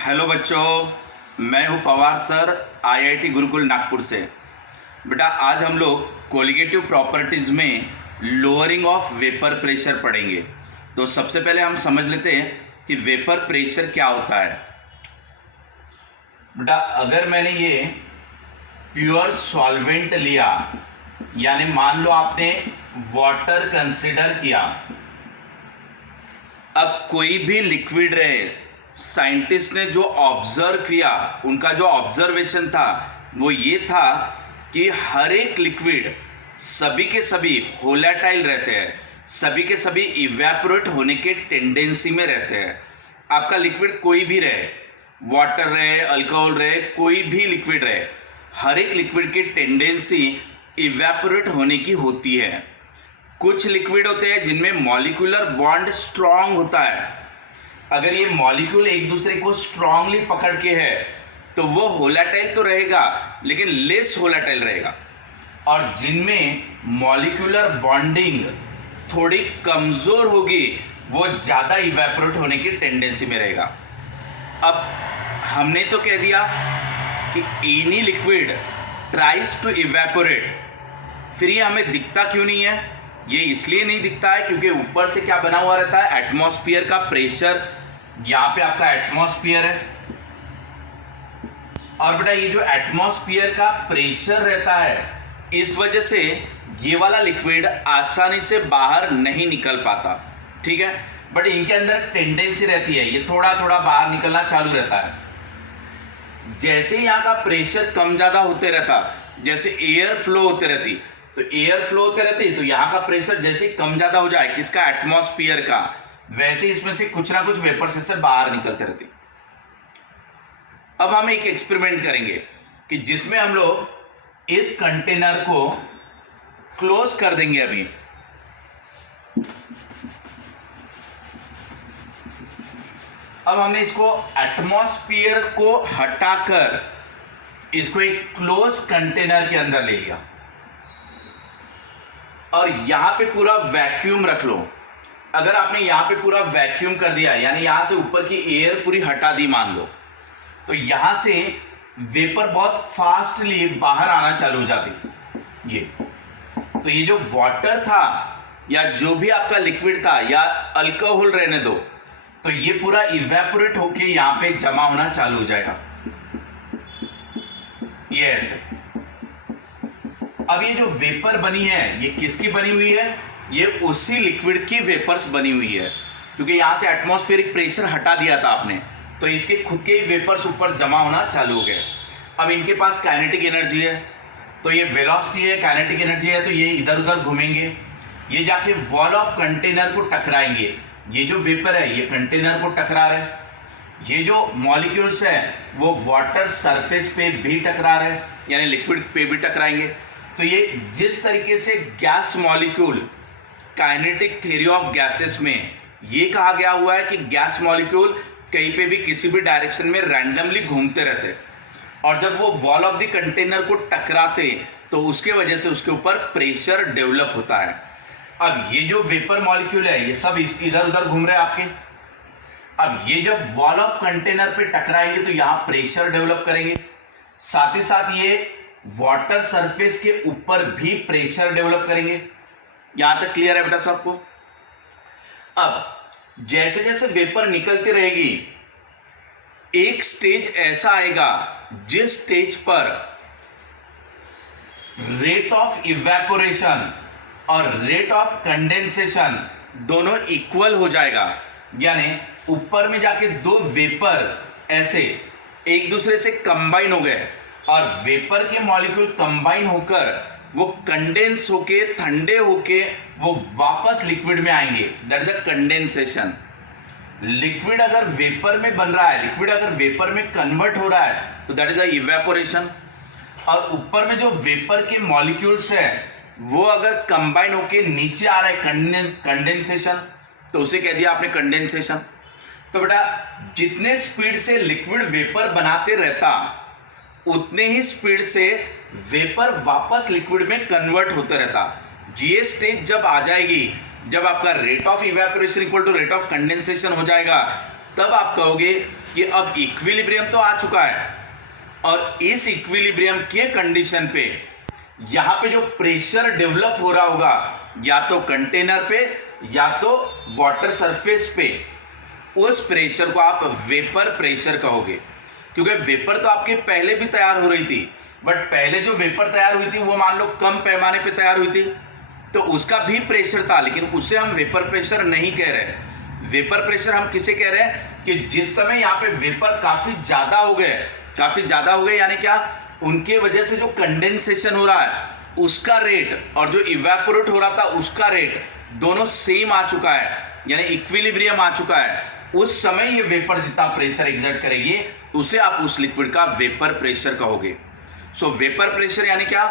Hello बच्चों, मैं हूं पवार सर, आईआईटी गुरुकुल नागपुर से। बेटा आज हम लोग कोलिगेटिव प्रॉपर्टीज़ में लोअरिंग ऑफ वेपर प्रेशर पढ़ेंगे। तो सबसे पहले हम समझ लेते हैं कि वेपर प्रेशर क्या होता है। बेटा अगर मैंने ये प्योर सॉल्वेंट लिया, यानी मान लो आपने वाटर कंसिडर किया, अब कोई भी लिक्विड रहे, साइंटिस्ट ने जो ऑब्जर्व किया, उनका जो ऑब्जर्वेशन था वो ये था कि हर एक लिक्विड सभी के सभी वोलेटाइल रहते हैं, सभी के सभी इवेपोरेट होने के टेंडेंसी में रहते हैं। आपका लिक्विड कोई भी रहे, वाटर रहे, अल्कोहल रहे, कोई भी लिक्विड रहे, हर एक लिक्विड की टेंडेंसी इवेपोरेट होने की होती है। कुछ लिक्विड होते हैं जिनमें मॉलिक्यूलर बॉन्ड स्ट्रांग होता है। अगर ये मॉलिक्यूल एक दूसरे को स्ट्रांगली पकड़ के है तो वो वोलेटाइल तो रहेगा लेकिन लेस वोलेटाइल रहेगा, और जिनमें मॉलिक्यूलर बॉन्डिंग थोड़ी कमजोर होगी वो ज़्यादा इवेपोरेट होने की टेंडेंसी में रहेगा। अब हमने तो कह दिया कि any liquid tries to evaporate, फिर ये हमें दिखता क्यों नहीं है? ये इसलिए नहीं दिखता है क्योंकि ऊपर से क्या बना हुआ रहता है, एटमॉस्फेयर का प्रेशर। यहाँ पे आपका एटमॉस्फेयर है, और बेटा ये जो एटमॉस्फेयर का प्रेशर रहता है, इस वजह से ये वाला लिक्विड आसानी से बाहर नहीं निकल पाता। ठीक है, बट इनके अंदर टेंडेंसी रहती है, ये थोड़ा थोड़ा बाहर निकलना चालू रहता है। जैसे यहाँ का प्रेशर कम ज़्यादा होते रहता, जैसे एयर फ्लो होते रहती, तो एयर फ्लो होते रहती तो यहाँ का प्रेशर जैसे कम ज़्यादा हो जाए, किसका, एटमॉस्फेयर का, वैसे इसमें से कुछ ना कुछ वेपर्स से बाहर निकलते रहती। अब हम एक एक्सपेरिमेंट करेंगे कि जिसमें हम लोग इस कंटेनर को क्लोज कर देंगे। अभी अब हमने इसको एटमॉस्फेयर को हटाकर इसको एक क्लोज कंटेनर के अंदर ले लिया, और यहां पे पूरा वैक्यूम रख लो। अगर आपने यहां पे पूरा वैक्यूम कर दिया, यानी यहां से ऊपर की एयर पूरी हटा दी मान लो, तो यहां से वेपर बहुत फास्टली बाहर आना चालू हो जाती। तो ये जो वाटर था या जो भी आपका लिक्विड था या अल्कोहल रहने दो, तो ये पूरा इवेपोरेट होके यहां पे जमा होना चालू हो जाएगा। ये ऐसे। अब ये जो वेपर बनी है, ये किसकी बनी हुई है? ये उसी लिक्विड की वेपर्स बनी हुई है, क्योंकि यहां से एटमॉस्फेरिक प्रेशर हटा दिया था आपने, तो इसके खुद के ही वेपर्स ऊपर जमा होना चालू हो गए। अब इनके पास काइनेटिक एनर्जी है, तो ये वेलोसिटी है, काइनेटिक एनर्जी है, तो ये इधर उधर घूमेंगे, ये जाके वॉल ऑफ कंटेनर को टकराएंगे। ये जो वेपर है ये कंटेनर को टकरा रहा है, ये जो मॉलिक्यूल्स है वो वाटर सरफेस पे भी टकरा रहे हैं, यानी लिक्विड पे भी टकराएंगे। तो ये जिस तरीके से gas molecule, kinetic theory of gases में ये कहा गया हुआ है कि गैस मॉलिक्यूल कहीं पे भी किसी भी डायरेक्शन में रैंडमली घूमते रहते, और जब वो वॉल ऑफ द कंटेनर को टकराते तो उसके वजह से उसके ऊपर प्रेशर डेवलप होता है। अब ये जो वेपर मॉलिक्यूल है ये सब इधर उधर घूम रहे हैं आपके। अब ये जब वॉल ऑफ कंटेनर पे टकराएंगे तो यहां प्रेशर डेवलप करेंगे, साथ ही साथ ये वाटर सरफेस के ऊपर भी प्रेशर डेवलप करेंगे। यहां तक क्लियर है बेटा सबको? अब जैसे जैसे वेपर निकलती रहेगी, एक स्टेज ऐसा आएगा जिस स्टेज पर रेट ऑफ इवेपोरेशन और रेट ऑफ कंडेंसेशन दोनों इक्वल हो जाएगा, यानी ऊपर में जाके दो वेपर ऐसे एक दूसरे से कंबाइन हो गए, और वेपर के मॉलिक्यूल कंबाइन होकर वो कंडेंस होके, ठंडे होके वो वापस लिक्विड में आएंगे। That is a condensation. Liquid अगर वेपर में बन रहा है, लिक्विड अगर वेपर में कन्वर्ट हो रहा है, तो दैट इज अ इवेपोरेशन। और ऊपर में जो वेपर के मॉलिक्यूल्स है वो अगर कंबाइन होके नीचे आ रहा है, कंडेंसेशन, तो उसे कह दिया आपने कंडेंसेशन। तो बेटा जितने स्पीड से लिक्विड वेपर बनाते रहता, उतने ही स्पीड से वेपर वापस लिक्विड में कन्वर्ट होते रहता। ये स्टेज जब आ जाएगी, जब आपका rate of evaporation equal to rate of condensation हो जाएगा, तब आप कहोगे कि अब इक्विलिब्रियम तो आ चुका है और इस इक्विलिब्रियम के कंडीशन पे यहां पे जो प्रेशर डेवलप हो रहा होगा या तो कंटेनर पे या तो वाटर सरफेस पे, उस प्रेशर को आप वेपर प्रेशर कहोगे। क्योंकि वेपर तो आपके पहले भी तैयार हो रही थी, बट पहले जो वेपर तैयार हुई थी वो मान लो कम पैमाने पे तैयार हुई थी, तो उसका भी प्रेशर था, लेकिन उसे हम वेपर प्रेशर नहीं कह रहे। वेपर प्रेशर हम किसे कह रहे हैं कि जिस समय यहाँ पे वेपर काफी ज्यादा हो गए, यानी क्या, उनके वजह से जो कंडेंसेशन हो रहा है उसका रेट और जो इवेपोरेट हो रहा था उसका रेट दोनों सेम आ चुका है, यानी इक्विलिब्रियम आ चुका है। उस समय ये वेपर जितना प्रेशर एग्जर्ट करेगी उसे आप उस लिक्विड का वेपर प्रेशर कहोगे। सो वेपर प्रेशर यानी क्या,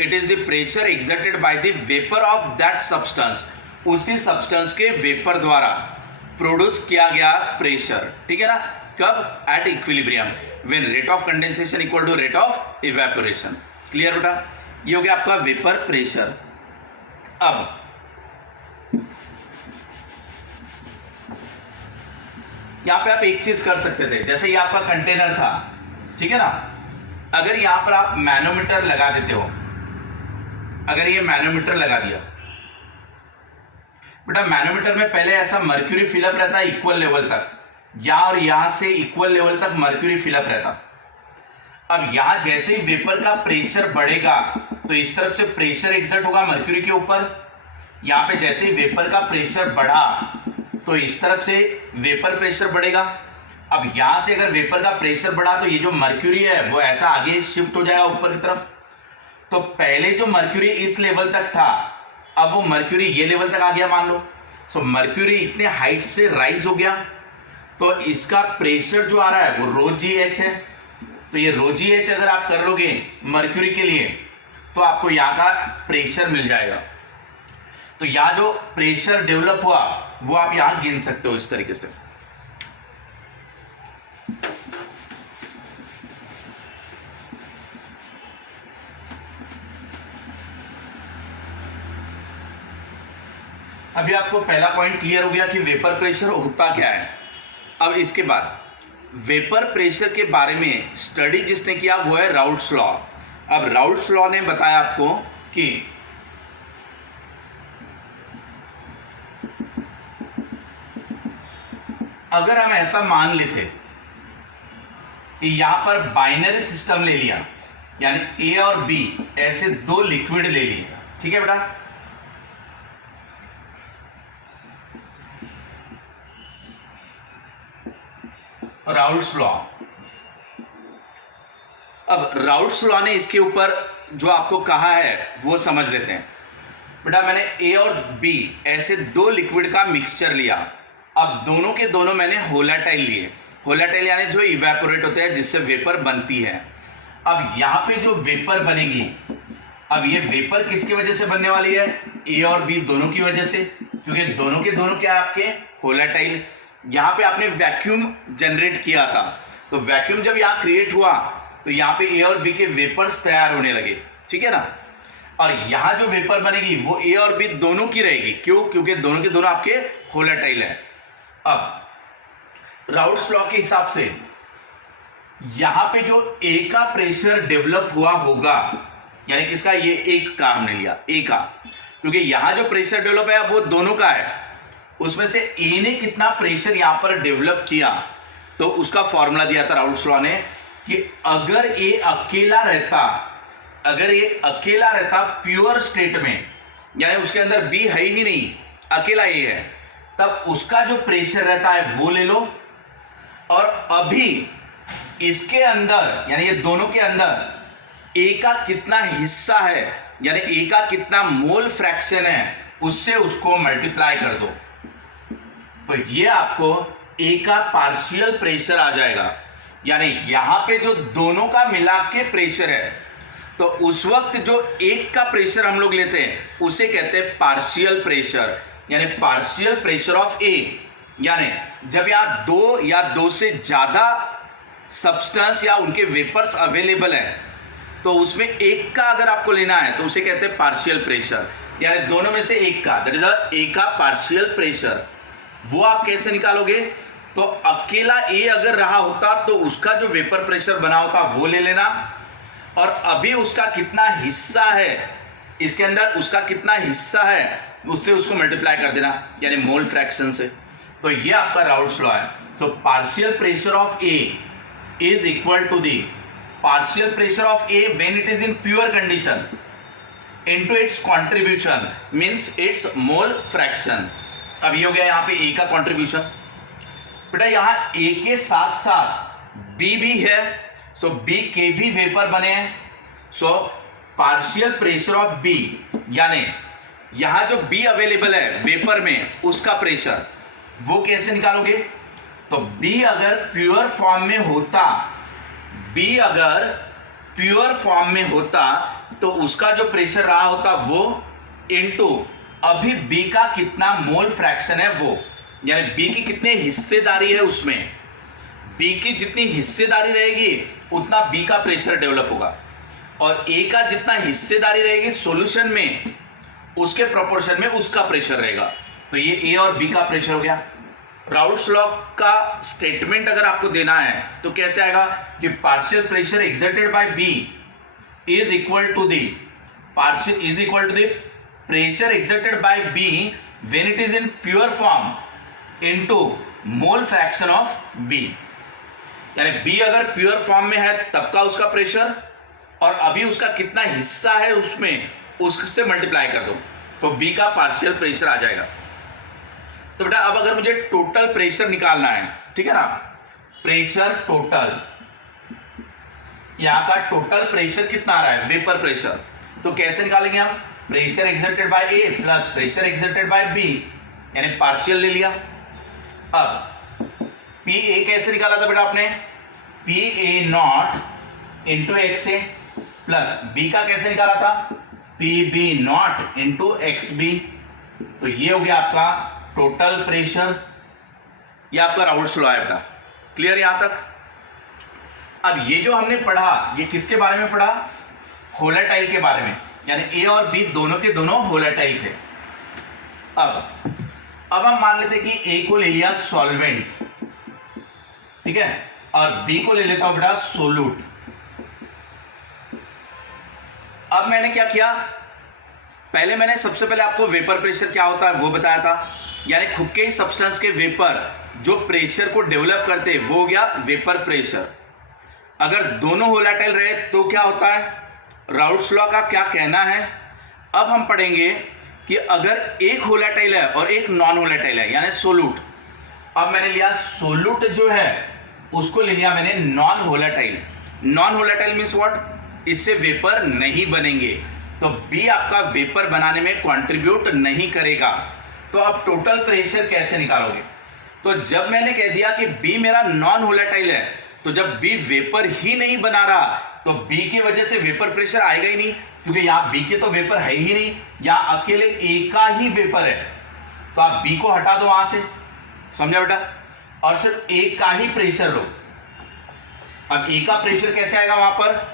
it is the pressure exerted by the vapour of that substance, उसी सब्सटेंस के वेपर द्वारा प्रोड्यूस किया गया प्रेशर, ठीक है ना। कब? At equilibrium when rate of condensation equal to rate of evaporation. Clear बेटा, ये हो गया आपका वेपर प्रेशर। अब यहां पे आप एक चीज कर सकते थे, जैसे ये आपका कंटेनर था, ठीक है ना, अगर यहां पर आप मैनोमीटर लगा देते हो, अगर ये मैनोमीटर लगा दिया बेटा, मैनोमीटर में पहले ऐसा मर्क्यूरी फिलअप रहता है इक्वल लेवल तक, यहां और यहां से इक्वल लेवल तक मर्क्यूरी फिलअप रहता। अब यहां जैसे ही वेपर का प्रेशर बढ़ेगा तो इस तरफ से प्रेशर एक्सर्ट होगा मर्क्यूरी के ऊपर, यहां पे जैसे ही वेपर का प्रेशर बढ़ा तो इस तरफ से वेपर प्रेशर बढ़ेगा। अब यहां से अगर वेपर का प्रेशर बढ़ा तो ये जो मर्क्यूरी है वो ऐसा आगे शिफ्ट हो जाएगा ऊपर की तरफ। तो पहले जो मर्क्यूरी इस लेवल तक था, अब वो मर्क्यूरी ये लेवल तक आ गया मान लो। सो मर्क्यूरी इतने हाइट से राइज हो गया, तो इसका प्रेशर जो आ रहा है वो रो जी एच है। तो ये रो जी एच अगर आप कर लोगे मर्क्यूरी के लिए तो आपको यहाँ का प्रेशर मिल जाएगा। तो यहाँ जो प्रेशर डेवलप हुआ वो आप यहाँ गिन सकते हो इस तरीके से। अभी आपको पहला पॉइंट क्लियर हो गया कि वेपर प्रेशर होता क्या है। अब इसके बाद वेपर प्रेशर के बारे में स्टडी जिसने किया वो है राउल्ट्स लॉ। अब राउल्ट्स लॉ ने बताया आपको कि अगर हम ऐसा मान लेते कि यहां पर बाइनरी सिस्टम ले लिया, यानी ए और बी ऐसे दो लिक्विड ले लिए, ठीक है बेटा, राउल्ट्स लॉ। अब राउल्ट्स लॉ ने इसके ऊपर जो आपको कहा है वो समझ लेते हैं। बेटा मैंने ए और बी ऐसे दो लिक्विड का मिक्सचर लिया, अब दोनों के दोनों मैंने होलाटाइल लिए। होलाटाइल यानी जो इवेपोरेट होते हैं जिससे वेपर बनती है। अब यहां पे जो वेपर बनेगी, अब ये वेपर किसकी वजह से बनने वाली है? ए और बी दोनों की वजह से, क्योंकि दोनों के दोनों क्या है आपके? होलाटाइल। यहाँ पे आपने वैक्यूम जनरेट किया था, तो वैक्यूम जब यहाँ क्रिएट हुआ तो यहाँ पे ए और बी के वेपर्स तैयार होने लगे, ठीक है ना। और यहाँ जो वेपर बनेगी वो ए और बी दोनों की रहेगी। क्यों? क्योंकि दोनों के दोनों आपके होलाटाइल है। अब राउल्ट्स लॉ के हिसाब से यहां पे जो ए का प्रेशर डेवलप हुआ होगा, यानी किसका? ये एक का हमने लिया, ए का, क्योंकि यहां जो प्रेशर डेवलप है वो दोनों का है। उसमें से ए ने कितना प्रेशर यहां पर डेवलप किया, तो उसका फॉर्मूला दिया था राउल्ट्स लॉ ने कि अगर ए अकेला रहता प्योर स्टेट में, यानी उसके अंदर बी है ही नहीं, अकेला ए है, तब उसका जो प्रेशर रहता है वो ले लो, और अभी इसके अंदर यानी ये दोनों के अंदर ए का कितना हिस्सा है, यानी ए का कितना मोल फ्रैक्शन है, उससे उसको मल्टीप्लाई कर दो, तो ये आपको ए का पार्शियल प्रेशर आ जाएगा। यानी यहां पे जो दोनों का मिला के प्रेशर है, तो उस वक्त जो एक का प्रेशर हम लोग लेते हैं उसे कहते हैं पार्शियल प्रेशर, यानी पार्शियल प्रेशर ऑफ ए। यानी जब यहां दो या दो से ज्यादा सब्सटेंस या उनके वेपर्स अवेलेबल है, तो उसमें एक का अगर आपको लेना है तो उसे कहते हैं पार्शियल प्रेशर, यानी दोनों में से एक का, दैट इज ए का पार्शियल प्रेशर। वो आप कैसे निकालोगे? तो अकेला ए अगर रहा होता तो उसका जो वेपर प्रेशर बना होता वो ले लेना, और अभी उसका कितना हिस्सा है, इसके अंदर उसका कितना हिस्सा है उससे उसको मल्टीप्लाई कर देना, यानी मोल फ्रैक्शन से। तो ये आपका राउल्ट्स लॉ है। So partial pressure of A is equal to the partial pressure of A when it is in pure condition into its contribution means its mole fraction. अब ये हो गया यहाँ पे ए का कंट्रीब्यूशन। बेटा यहाँ ए के साथ साथ बी भी है, सो बी के भी वेपर बने हैं। सो पार्शियल प्रेशर ऑफ बी, यानी यहां जो बी अवेलेबल है वेपर में उसका प्रेशर, वो कैसे निकालोगे? तो बी अगर प्योर फॉर्म में होता, बी अगर प्योर फॉर्म में होता तो उसका जो प्रेशर रहा होता वो इनटू अभी बी का कितना मोल फ्रैक्शन है वो, यानी बी की कितनी हिस्सेदारी है उसमें, बी की जितनी हिस्सेदारी रहेगी उतना बी का प्रेशर डेवलप होगा, और ए का जितना हिस्सेदारी रहेगी सॉल्यूशन में उसके प्रोपोर्शन में उसका प्रेशर रहेगा। तो ये ए और बी का प्रेशर हो गया। राउल्ट्स लॉ का स्टेटमेंट अगर आपको देना है तो कैसे आएगा कि partial pressure exerted by B is equal to the pressure exerted by B when it is in pure form into mole fraction of B, यानी बी अगर प्योर फॉर्म में है तब का उसका प्रेशर, और अभी उसका कितना हिस्सा है उसमें उससे मल्टीप्लाई कर दो तो बी का पार्शियल प्रेशर आ जाएगा। तो बेटा अब अगर मुझे टोटल प्रेशर निकालना है, ठीक है ना, प्रेशर टोटल, यहां का टोटल प्रेशर कितना आ रहा है वेपर प्रेशर, तो कैसे निकालेंगे हम? Pressure exerted by A plus pressure exerted by B, यानी पार्शियल ले लिया। अब पी ए कैसे निकाला था बेटा आपने? P A naught into X A plus B का कैसे निकाला था? P B naught into X B. तो ये हो गया आपका टोटल प्रेशर, ये आपका राउल्ट्स लॉ है बेटा। क्लियर यहां तक? अब ये जो हमने पढ़ा ये किसके बारे में पढ़ा? होलाटाइल के बारे में, यानी ए और बी दोनों के दोनों होलाटाइल थे। अब हम मान लेते कि ए को ले लिया सॉल्वेंट, ठीक है, और बी को ले लेता हूं बेटा सोलूट। अब मैंने क्या किया, पहले मैंने सबसे पहले आपको वेपर प्रेशर क्या होता है वो बताया था, यानी खुद के ही सब्सटेंस के वेपर जो प्रेशर को डेवलप करते हैं वो हो गया वेपर प्रेशर। अगर दोनों होलाटाइल रहे तो क्या होता है, राउल्ट्स लॉ का क्या कहना है। अब हम पढ़ेंगे कि अगर एक होलाटाइल है और एक नॉन होलाटाइल है, यानी सोलूट। अब मैंने लिया सोलूट जो है उसको ले लिया मैंने non volatile. Non volatile means what? इससे वेपर नहीं बनेंगे, तो बी आपका वेपर बनाने में कंट्रीब्यूट नहीं करेगा। तो अब टोटल प्रेशर कैसे निकालोगे? तो जब मैंने कह दिया कि बी मेरा नॉन होलाटाइल है, तो जब बी वेपर ही नहीं बना रहा तो बी की वजह से वेपर प्रेशर आएगा ही नहीं, क्योंकि यहां बी के तो वेपर है ही नहीं, यहां अकेले ए का ही वेपर है। तो आप बी को हटा दो वहां से, समझा बेटा, और सिर्फ ए का ही प्रेशर लो। अब ए का प्रेशर कैसे आएगा वहां पर?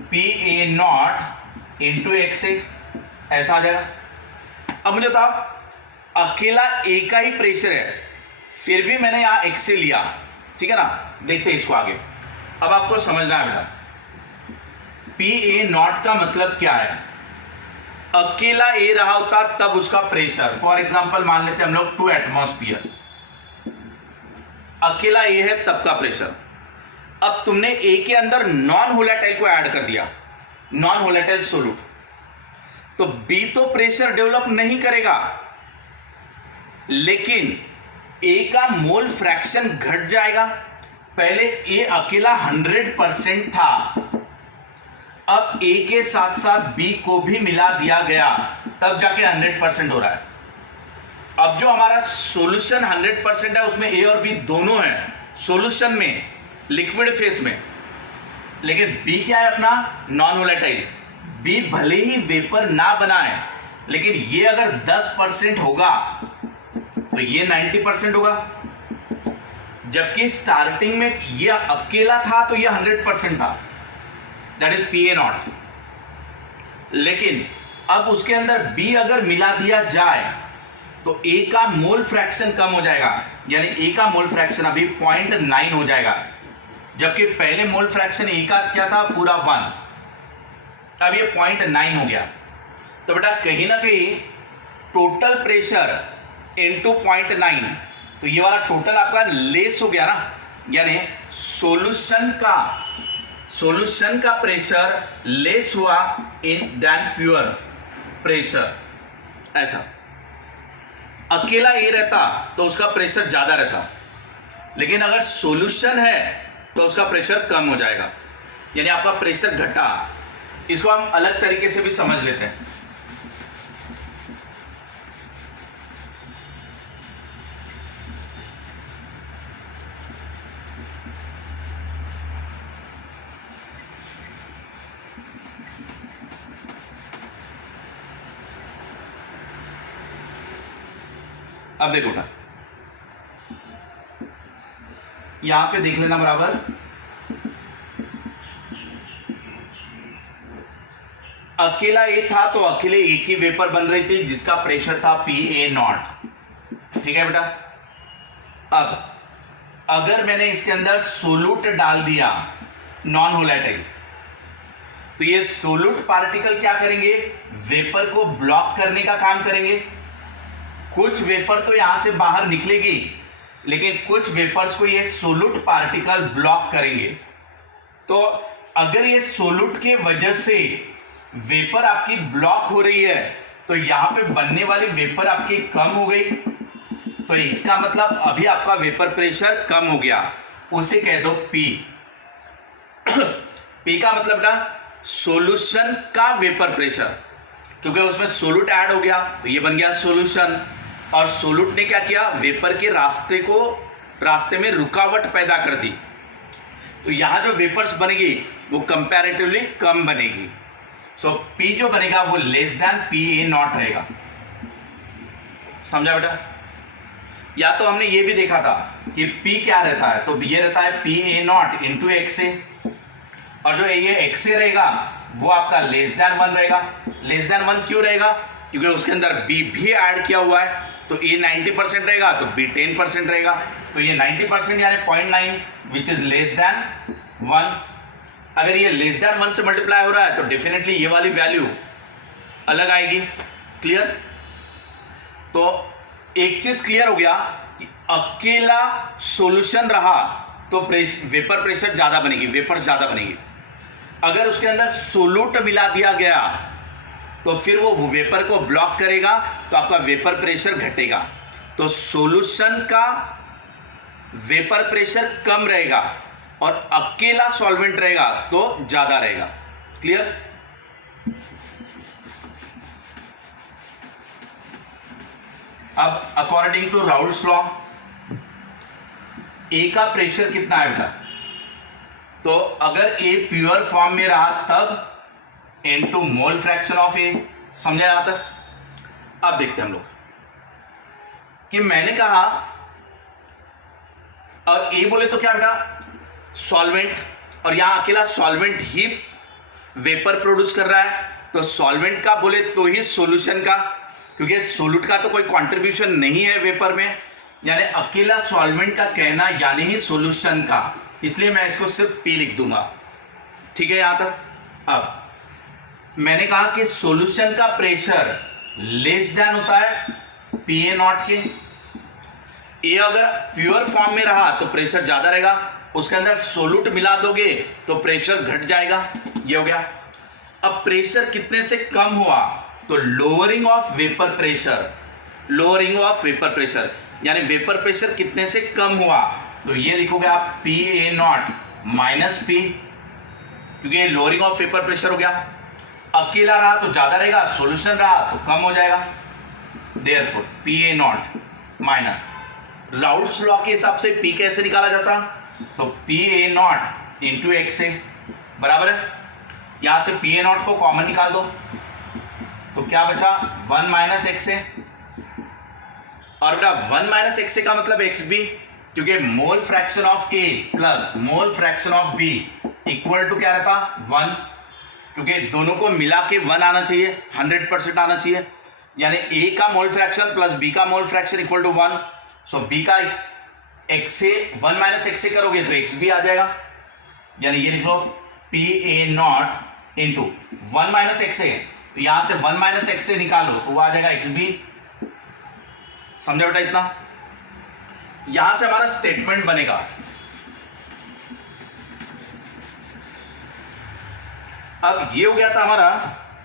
P A naught into X A, ऐसा आ जाएगा। अब मुझे बताओ, अकेला ए का ही प्रेशर है फिर भी मैंने यहां एक्स ए लिया, ठीक है ना। देखते हैं इसको आगे, अब आपको समझना है बेटा, पी ए नॉट का मतलब क्या है? अकेला ए रहा होता तब उसका प्रेशर, फॉर एग्जांपल मान लेते हैं हम लोग 2 एटमॉस्फेयर, अकेला ए है तब का प्रेशर। अब तुमने ए के अंदर नॉन होलाटाइल को ऐड कर दिया, नॉन होलाटाइल सोलूट, तो बी तो प्रेशर डेवलप नहीं करेगा, लेकिन ए का मोल फ्रैक्शन घट जाएगा। पहले ए अकेला 100% था, अब ए के साथ साथ बी को भी मिला दिया गया, तब जाके 100% हो रहा है। अब जो हमारा सॉल्यूशन 100% है उसमें ए और बी दोनों हैं सॉल्यूशन में, लिक्विड फेस में, लेकिन बी क्या है अपना? Non volatile. बी भले ही वेपर ना बनाए, लेकिन ये अगर 10% होगा तो ये 90% होगा, जबकि स्टार्टिंग में ये अकेला था तो ये 100% था, that is P A not. लेकिन अब उसके अंदर बी अगर मिला दिया जाए तो ए का मोल फ्रैक्शन कम हो जाएगा, यानी ए का मोल फ्रैक्शन अभी 0.9 हो जाएगा, जबकि पहले मोल फ्रैक्शन ए का क्या था, पूरा 1, अब ये 0.9 हो गया। तो बेटा कहीं ना कहीं टोटल प्रेशर इनटू 0.9, तो ये वाला टोटल आपका लेस हो गया ना, यानी सॉल्यूशन का प्रेशर लेस हुआ इन देन प्योर प्रेशर। ऐसा अकेला ए रहता तो उसका प्रेशर ज्यादा रहता, लेकिन अगर सॉल्यूशन है तो उसका प्रेशर कम हो जाएगा, यानी आपका प्रेशर घटा। इसको हम अलग तरीके से भी समझ लेते हैं। अब देखो बेटा, यहां पे देख लेना बराबर, अकेला ए था तो अकेले ए की वेपर बन रही थी जिसका प्रेशर था PA0। ठीक है बेटा। अब अगर मैंने इसके अंदर सोलूट डाल दिया नॉन वोलेटाइल, तो ये सोलूट पार्टिकल क्या करेंगे, वेपर को ब्लॉक करने का काम करेंगे। कुछ वेपर तो यहां से बाहर निकलेगी, लेकिन कुछ वेपर्स को ये सोलूट पार्टिकल ब्लॉक करेंगे। तो अगर ये सोलूट की वजह से वेपर आपकी ब्लॉक हो रही है, तो यहां पे बनने वाली वेपर आपकी कम हो गई, तो इसका मतलब अभी आपका वेपर प्रेशर कम हो गया, उसे कह दो P। P का मतलब ना सॉल्यूशन का वेपर प्रेशर, क्योंकि उसमें सोलूट ऐड हो गया तो ये बन गया सॉल्यूशन, और सोलूट ने क्या किया, वेपर के रास्ते में रुकावट पैदा कर दी। तो यहां जो वेपर्स बनेगी वो कंपैरेटिवली कम बनेगी। सो P जो बनेगा वो लेस देन PA0 रहेगा। समझा बेटा? या तो हमने ये भी देखा था कि P क्या रहता है, तो ये रहता है PA0 इंटू XA, और जो ये XA रहेगा वो आपका लेस देन 1 रहेगा। लेस देन 1 क्यों रहेगा, क्योंकि उसके अंदर B भी ऐड किया हुआ है, तो A 90% रहेगा तो B 10% रहेगा, तो ये 90% यानी 0.9 विच इज लेस देन 1। अगर ये लेस देन 1 से मल्टीप्लाई हो रहा है तो डेफिनेटली ये वाली वैल्यू अलग आएगी। क्लियर? तो एक चीज क्लियर हो गया कि अकेला सॉल्यूशन रहा तो वेपर प्रेशर ज्यादा बनेगी, वेपर ज्यादा बनेगी। अगर उसके अंदर सोलूट मिला दिया गया तो फिर वो वेपर को ब्लॉक करेगा, तो आपका वेपर प्रेशर घटेगा। तो सॉल्यूशन का वेपर प्रेशर कम रहेगा और अकेला सॉल्वेंट रहेगा तो ज्यादा रहेगा। क्लियर? अब according to Raoult's law A का प्रेशर कितना है बेटा, तो अगर ए प्योर फॉर्म में रहा तब इनटू मोल फ्रैक्शन ऑफ ए। समझा यहां तक? अब देखते हैं हम लोग कि मैंने कहा, और ए बोले तो क्या बेटा, सॉल्वेंट, और यहां अकेला सॉल्वेंट ही वेपर प्रोड्यूस कर रहा है, तो सॉल्वेंट का बोले तो ही सॉल्यूशन का, क्योंकि सोलूट का तो कोई कंट्रीब्यूशन नहीं है वेपर में, यानी अकेला सॉल्वेंट का कहना यानी ही सॉल्यूशन का, इसलिए मैं इसको सिर्फ P लिख दूंगा। ठीक है यहां तक? अब मैंने कहा कि सॉल्यूशन का प्रेशर लेस देन होता है PA0 के। ए अगर प्योर फॉर्म में रहा तो प्रेशर ज्यादा रहेगा, उसके अंदर सोलूट मिला दोगे तो प्रेशर घट जाएगा। ये हो गया। अब प्रेशर कितने से कम हुआ, तो lowering of vapour pressure, lowering of vapour pressure यानी वेपर प्रेशर कितने से कम हुआ, तो ये लिखोगे आप PA0 माइनस P, क्योंकि ये लोअरिंग ऑफ वेपर प्रेशर हो गया। अकेला रहा तो ज्यादा रहेगा, सॉल्यूशन रहा तो कम हो जाएगा। Therefore PA0 minus, Raoult's law के हिसाब से P कैसे निकाला जाता, तो PA0 इंटू XA बराबर है, यहां से PA0 को कॉमन निकाल दो तो क्या बचा 1 माइनस XA, और बेटा 1 माइनस XA का मतलब XB, क्योंकि mole fraction of A plus mole fraction of B equal to क्या रहता 1, क्योंकि दोनों को मिला के 1 आना चाहिए, 100% आना चाहिए। यानी ए का मोल फ्रैक्शन प्लस बी का mole fraction equal to 1। So B का x से 1 माइनस एक्स से करोगे तो x भी आ जाएगा, यानी ये लिख लो P A naught into 1 minus X है, तो यहां से 1 माइनस एक्स से निकालो तो वो आ जाएगा एक्स बी। समझा बेटा इतना? यहां से हमारा स्टेटमेंट बनेगा अब ये हो गया था हमारा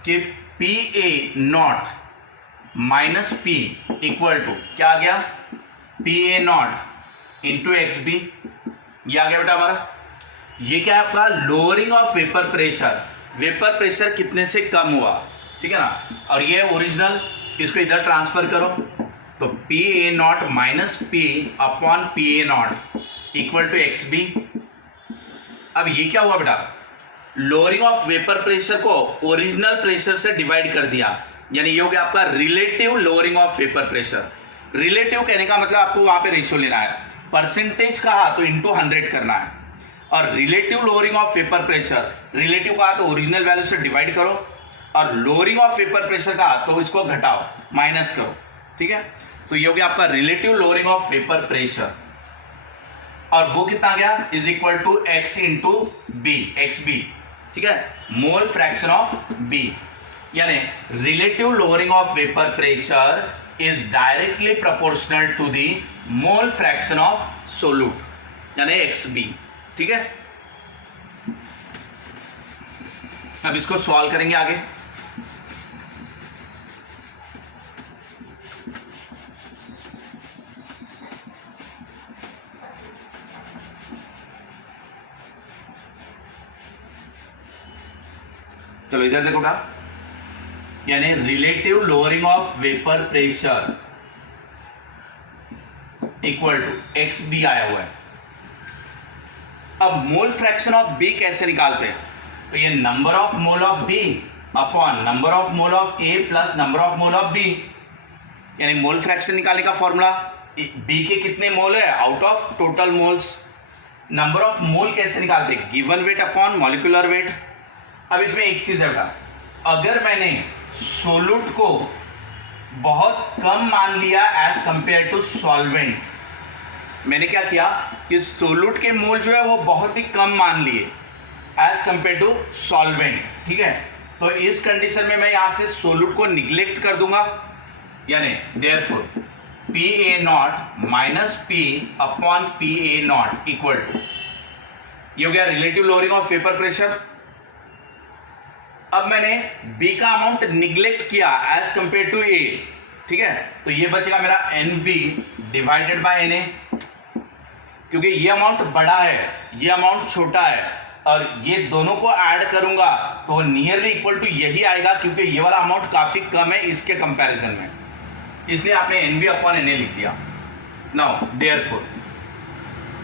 कि P A naught minus P equal to क्या आ गया, P A naught into X B. ये आ गया बेटा हमारा। ये क्या है आपका lowering of vapour pressure. Vapour pressure कितने से कम हुआ, ठीक है ना। और ये ओरिजिनल, इसको इधर ट्रांसफर करो तो P A naught minus P upon P A naught equal to X B. अब ये क्या हुआ बेटा, लोअरिंग ऑफ वेपर प्रेशर को ओरिजिनल प्रेशर से डिवाइड कर दिया, यानी ये हो गया आपका relative lowering of vapour pressure. Relative कहने का मतलब आपको वहां पे रेशियो लेना है, परसेंटेज कहा तो इंटू 100 करना है, और relative lowering of vapour pressure, relative कहा तो ओरिजिनल वैल्यू से डिवाइड करो, और लोअरिंग ऑफ वेपर प्रेशर कहा तो इसको घटाओ, माइनस करो, ठीक है। तो ये हो गया आपका relative lowering of vapour pressure, और वो कितना गया is equal to X into B, X B, ठीक है, मोल फ्रैक्शन ऑफ बी। यानी relative lowering of vapour pressure is directly proportional to the mole fraction of solute, यानी X B, ठीक है। अब इसको सॉल्व करेंगे आगे। चलो इधर देखो का, यानी relative lowering of vapour pressure equal to X B आया हुआ है। अब मोल फ्रैक्शन ऑफ बी कैसे निकालते हैं, तो ये number of mole of B upon number of mole of A plus number of mole of B, यानी मोल फ्रैक्शन निकालने का फॉर्मूला बी के कितने मोल है out of total moles. Number of mole कैसे निकालते हैं, given weight upon molecular wait. अब इसमें एक चीज है बेटा, अगर मैंने सोल्यूट को बहुत कम मान लिया एज कंपेयर टू सॉल्वेंट, मैंने क्या किया कि सोल्यूट के मोल जो है वो बहुत ही कम मान लिए एज कंपेयर टू सॉल्वेंट, ठीक है। तो इस कंडीशन में मैं यहां से सोल्यूट को निग्लेक्ट कर दूंगा, यानी therefore P A naught minus P upon P A naught equal to, ये हो गया relative lowering of vapour pressure. अब मैंने B का अमाउंट निग्लेक्ट किया एज कंपेयर टू A, ठीक है, तो ये बचेगा मेरा NB डिवाइडेड बाय NA, क्योंकि ये अमाउंट बड़ा है ये अमाउंट छोटा है, और ये दोनों को ऐड करूंगा तो नियरली इक्वल टू यही आएगा, क्योंकि ये वाला अमाउंट काफी कम है इसके कंपैरिजन में, इसलिए आपने NB अपॉन NA लिख दिया। नाउ देयरफॉर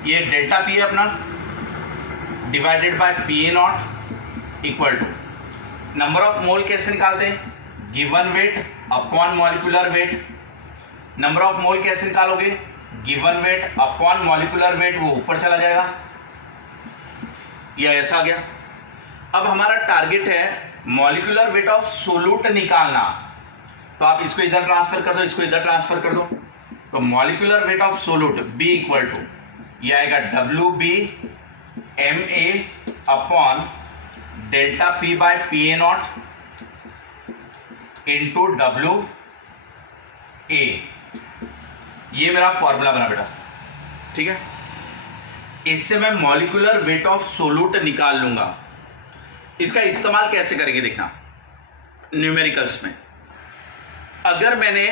ये डेल्टा P है अपना divided by PA naught equal to number of mole कैसे निकालते हैं, given weight upon molecular weight. Number of mole कैसे निकालोगे, given weight upon molecular weight, वो ऊपर चला जाएगा, ये ऐसा आ गया। अब हमारा टारगेट है मॉलिक्यूलर वेट ऑफ सोल्यूट निकालना, तो आप इसको इधर ट्रांसफर कर दो, इसको इधर ट्रांसफर कर दो, तो molecular weight of solute B equal to ये आएगा WB MA upon delta P by PA naught into WA। ये मेरा फॉर्मूला बना बेटा, ठीक है। इससे मैं मॉलिक्यूलर वेट ऑफ सोल्यूट निकाल लूंगा। इसका इस्तेमाल कैसे करेंगे देखना न्यूमेरिकल्स में। अगर मैंने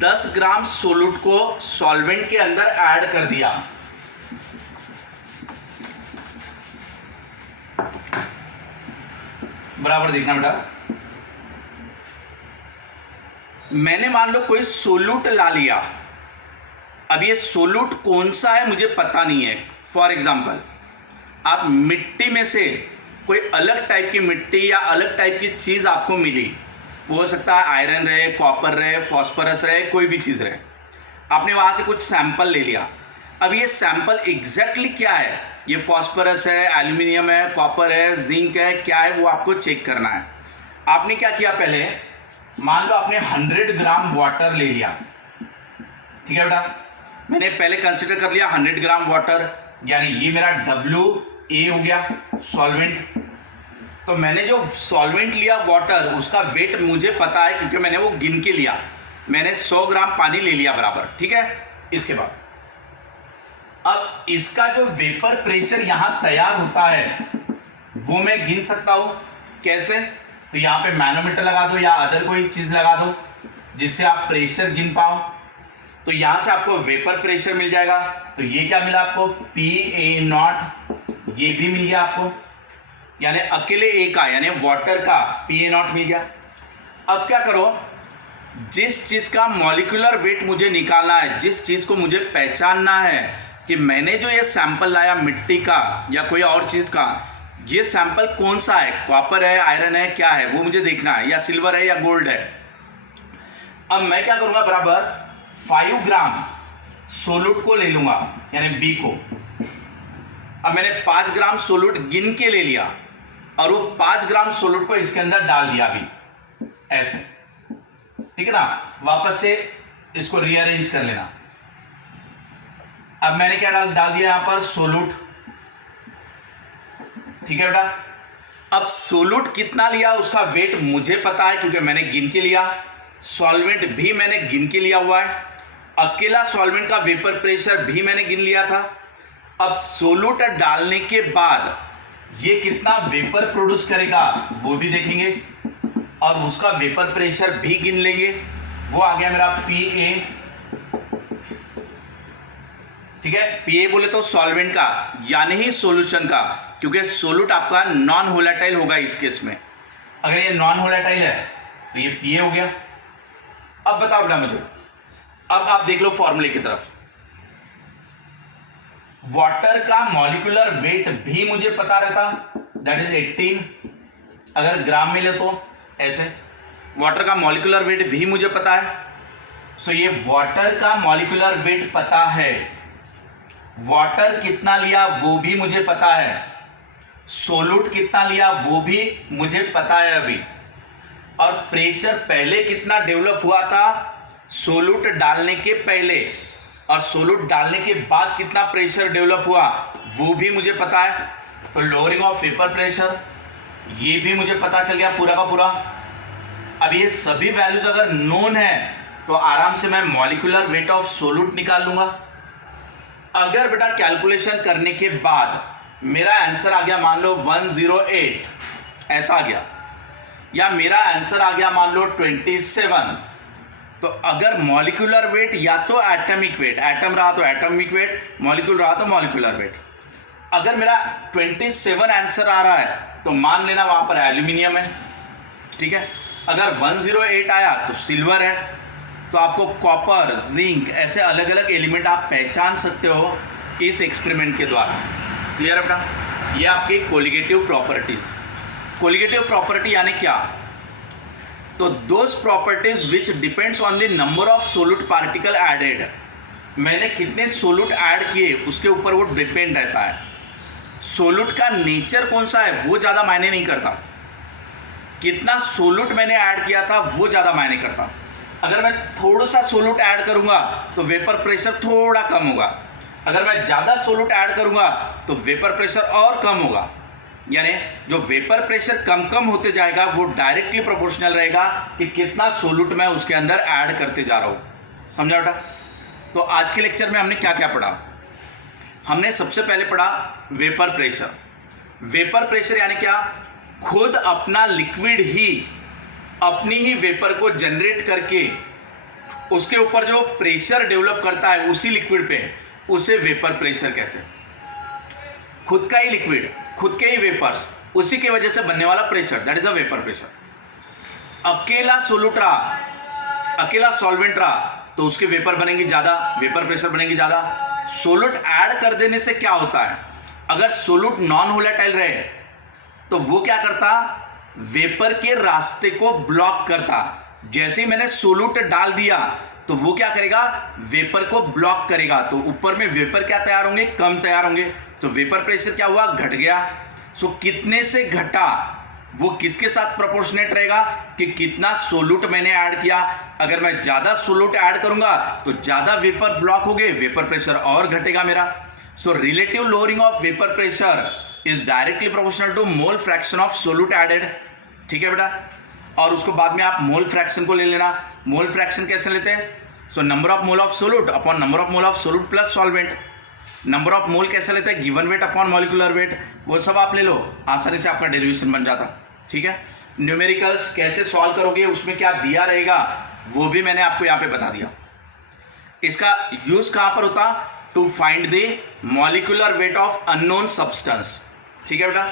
10 ग्राम सोल्यूट को सॉल्वेंट के अंदर ऐड कर दिया, बराबर देखना बेटा, मैंने मान लो कोई सोल्यूट ला लिया, अब ये सोल्यूट कौन सा है मुझे पता नहीं है। फॉर एग्जाम्पल आप मिट्टी में से कोई अलग टाइप की मिट्टी या अलग टाइप की चीज आपको मिली, वो हो सकता है आयरन रहे, कॉपर रहे, फॉस्फोरस रहे, कोई भी चीज रहे, आपने वहां से कुछ सैंपल ले लिया। अब ये सैंपल एग्जैक्टली क्या है, ये फॉस्फोरस है, एल्यूमिनियम है, कॉपर है, जिंक है, क्या है, वो आपको चेक करना है। आपने क्या किया, पहले मान लो आपने 100 ग्राम वाटर ले लिया, ठीक है बेटा। मैंने पहले कंसिडर कर लिया 100 ग्राम वाटर, यानी ये मेरा WA हो गया सॉल्वेंट। तो मैंने जो सॉल्वेंट लिया वाटर, उसका वेट मुझे पता है क्योंकि मैंने वो गिन के लिया। मैंने 100 ग्राम पानी ले लिया बराबर, ठीक है। इसके बाद अब इसका जो वेपर प्रेशर यहां तैयार होता है वो मैं गिन सकता हूं। कैसे? तो यहां पे मैनोमीटर लगा दो या अदर कोई चीज लगा दो जिससे आप प्रेशर गिन पाओ। तो यहां से आपको वेपर प्रेशर मिल जाएगा। तो ये क्या मिला आपको? PA0, ये भी मिल गया आपको, यानी अकेले ए का यानी वाटर का PA0 मिल गया। अब क्या करो, जिस चीज का मॉलिक्यूलर वेट मुझे निकालना है, जिस चीज को मुझे पहचानना है कि मैंने जो ये सैंपल लाया मिट्टी का या कोई और चीज का, ये सैंपल कौन सा है, कॉपर है, आयरन है, क्या है, वो मुझे देखना है, या सिल्वर है या गोल्ड है। अब मैं क्या करूंगा, बराबर 5 ग्राम सोलूट को ले लूंगा, यानी बी को। अब मैंने 5 ग्राम सोलूट गिन के ले लिया और वो 5 ग्राम सोलूट को इसके अंदर डाल दिया अभी ऐसे, ठीक है ना। वापस से इसको रीअरेंज कर लेना। अब मैंने क्या डाल दिया यहां पर? सोलूट, ठीक है बेटा। अब सोलूट कितना लिया उसका वेट मुझे पता है क्योंकि मैंने गिन के लिया। सॉल्वेंट भी मैंने गिन के लिया हुआ है। अकेला सॉल्वेंट का वेपर प्रेशर भी मैंने गिन लिया था। अब सोलूट डालने के बाद ये कितना वेपर प्रोड्यूस करेगा वो भी देखेंगे और उसका वेपर प्रेशर भी गिन लेंगे। वो आ गया मेरा PA, ठीक है। PA बोले तो सॉल्वेंट का यानी ही सॉल्यूशन का, क्योंकि सोलूट आपका नॉन वोलेटाइल होगा इस केस में। अगर ये नॉन वोलेटाइल है तो ये PA हो गया। अब बताओ बेटा मुझे, अब आप देख लो फॉर्मूले की तरफ। वाटर का मॉलिक्यूलर वेट भी मुझे पता रहता, दैट इज 18। अगर ग्राम में ले तो ऐसे, वाटर का मॉलिक्यूलर वेट भी मुझे पता है। सो ये वाटर का मॉलिक्यूलर वेट पता है, वाटर कितना लिया वो भी मुझे पता है, सोलूट कितना लिया वो भी मुझे पता है अभी, और प्रेशर पहले कितना डेवलप हुआ था सोलूट डालने के पहले, और सोलूट डालने के बाद कितना प्रेशर डेवलप हुआ वो भी मुझे पता है। तो लोअरिंग ऑफ वेपर प्रेशर ये भी मुझे पता चल गया पूरा का पूरा। अब ये सभी वैल्यूज अगर नोन है तो आराम से मैं मॉलिक्यूलर वेट ऑफ सोलूट निकाल लूंगा। अगर बेटा कैलकुलेशन करने के बाद मेरा आंसर आ गया मान लो 108 ऐसा आ गया, या मेरा आंसर आ गया मान लो 27, तो अगर मॉलिक्यूलर वेट या तो एटॉमिक वेट, एटम रहा तो एटॉमिक वेट, मॉलिक्यूल रहा तो मॉलिक्यूलर वेट, अगर मेरा 27 आंसर आ रहा है तो मान लेना वहां पर एल्यूमिनियम है, ठीक है। अगर 108 आया तो सिल्वर है। तो आपको कॉपर, जिंक ऐसे अलग अलग एलिमेंट आप पहचान सकते हो इस एक्सपेरिमेंट के द्वारा। क्लियर है बेटा? ये आपकी कोलिगेटिव प्रॉपर्टीज। कोलिगेटिव प्रॉपर्टी यानी क्या? तो those properties which depends on the number of solute particle added, मैंने कितने सोलूट ऐड किए उसके ऊपर वो डिपेंड रहता है। सोलूट का नेचर कौन सा है वो ज़्यादा मायने नहीं करता, कितना सोलूट मैंने ऐड किया था वो ज़्यादा मायने करता। अगर मैं थोड़ा सा सोलूट ऐड करूंगा तो वेपर प्रेशर थोड़ा कम होगा, अगर मैं ज़्यादा सोलूट ऐड करूंगा तो वेपर प्रेशर और कम होगा। यानी जो वेपर प्रेशर कम होते जाएगा वो डायरेक्टली प्रोपोर्शनल रहेगा कि कितना सोलूट मैं उसके अंदर ऐड करते जा रहा हूँ। समझा बेटा? तो आज के लेक्चर में हमने क्या क्या पढ़ा? हमने सबसे पहले पढ़ा वेपर प्रेशर। वेपर प्रेशर यानी क्या? खुद अपना लिक्विड ही अपनी ही वेपर को जनरेट करके उसके ऊपर जो प्रेशर डेवलप करता है उसी लिक्विड पे, उसे वेपर प्रेशर कहते हैं। खुद का ही लिक्विड, खुद के ही वेपर्स, उसी की वजह से बनने वाला pressure, that is the vapour pressure. अकेला सोलूट रहा, अकेला सॉल्वेंट रहा तो उसके वेपर बनेंगे ज़्यादा, वेपर प्रेशर बनेंगे ज़्यादा। सोलूट ऐड कर देने से क्या होता है? अगर सोलूट नॉन वोलेटाइल रहे तो वो क्या करता? वेपर के रास्ते को ब्लॉक करता। जैसे ही मैंने सोलूट डाल दिया तो वो क्या करेगा? वेपर को ब्लॉक करेगा, तो ऊपर में वेपर क्या तैयार होंगे? कम तैयार होंगे। तो वेपर प्रेशर क्या हुआ? घट गया। सो कितने से घटा? वो किसके साथ प्रोपोर्शनेट रहेगा कि कितना सोल्यूट मैंने ऐड किया। अगर मैं ज्यादा सोल्यूट ऐड करूंगा तो ज्यादा वेपर ब्लॉक हो गए, वेपर प्रेशर और घटेगा मेरा। So relative lowering of vapour pressure is directly proportional to mole fraction of solute added. ठीक है बेटा, और उसको बाद में आप मोल फ्रैक्शन को ले लेना। मोल फ्रैक्शन कैसे लेते हैं? So number of mole of solute upon number of mole of solute plus solvent. Number of mole कैसे लेते हैं? Given weight upon molecular weight. वो सब आप ले लो, आसानी से आपका डेरिवेशन बन जाता। ठीक है, न्यूमेरिकल्स कैसे सॉल्व करोगे, उसमें क्या दिया रहेगा वो भी मैंने आपको यहाँ पे बता दिया। इसका यूज कहां पर होता? To find the molecular weight of unknown substance. ठीक है बेटा,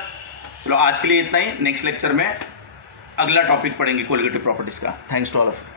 चलो आज के लिए इतना ही। नेक्स्ट लेक्चर में अगला टॉपिक पढ़ेंगे कोलिगेटिव प्रॉपर्टीज का। Thanks to all of you.